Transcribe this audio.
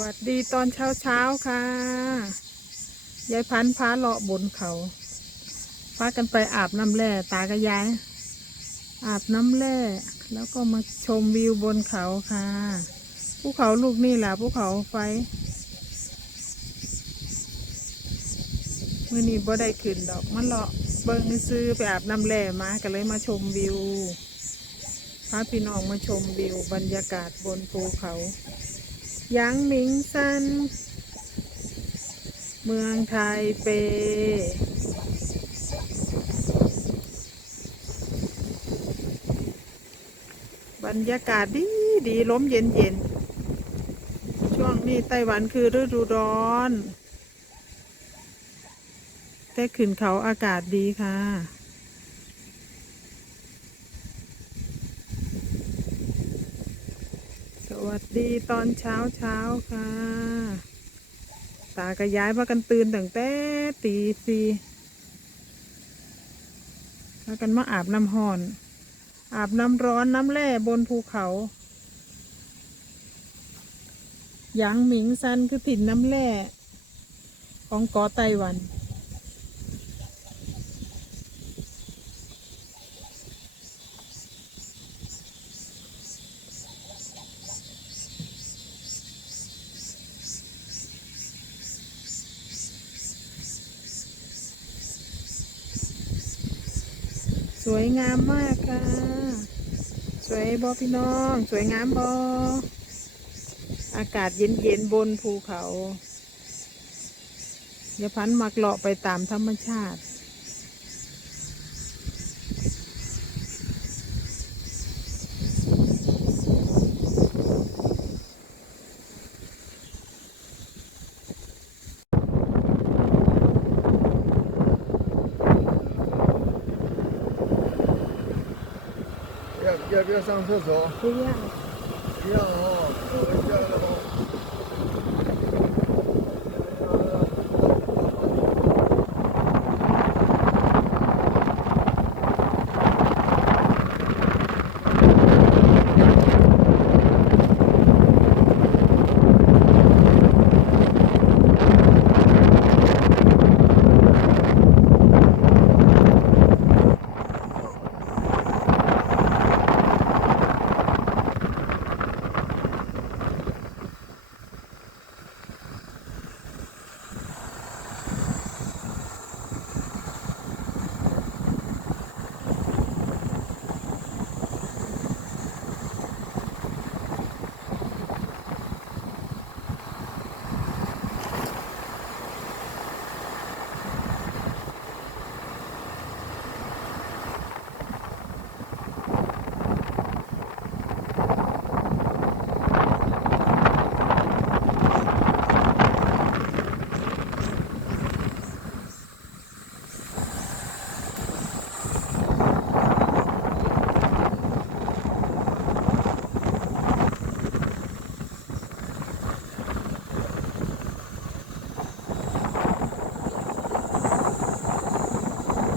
วัสดีตอนเช้าเช้าๆค่ะ ยายพันธ์พาเลาะบนเขาพากันไปอาบน้ำแร่ตากับยาย อาบน้ำแร่แล้วก็มาชมวิวบนเขาค่ะภูเขาลูกนี่แหละภูเขาไฟมื่อนี้บ่ได้ขึ้นดอกมันเลาะเบิ่งซื้อไปอาบน้ำแร่มาก็เลยมาชมวิวพาพี่น้องมาชมวิวบรรยากาศบนภูเขา ยางหมิงซัน เมืองไทยเป บรรยากาศดีดีล้มเย็นเย็น ช่วงนี้ไต้หวันคือฤดูร้อน แต่ขึ้นเขาอากาศดีค่ะ วัสดีตอนเช้าเช้าค่ะ ตากระย้ายพากันตื่นตั้งแต่ตีสี่พากันมาอาบน้ำหอน อาบน้ำร้อนน้ำแร่บนภูเขาหยางหมิงซันคือถิ่นน้ำแร่ของเกาะไต้หวัน วยงามมากค่ะ สวยบอพี่น้อง สวยงามบออากาศเย็นเย็นบนภูเขา อย่าพันมักเลาะไปตามธรรมชาติ 要要不要上厕所？不要不要哦，我一下的话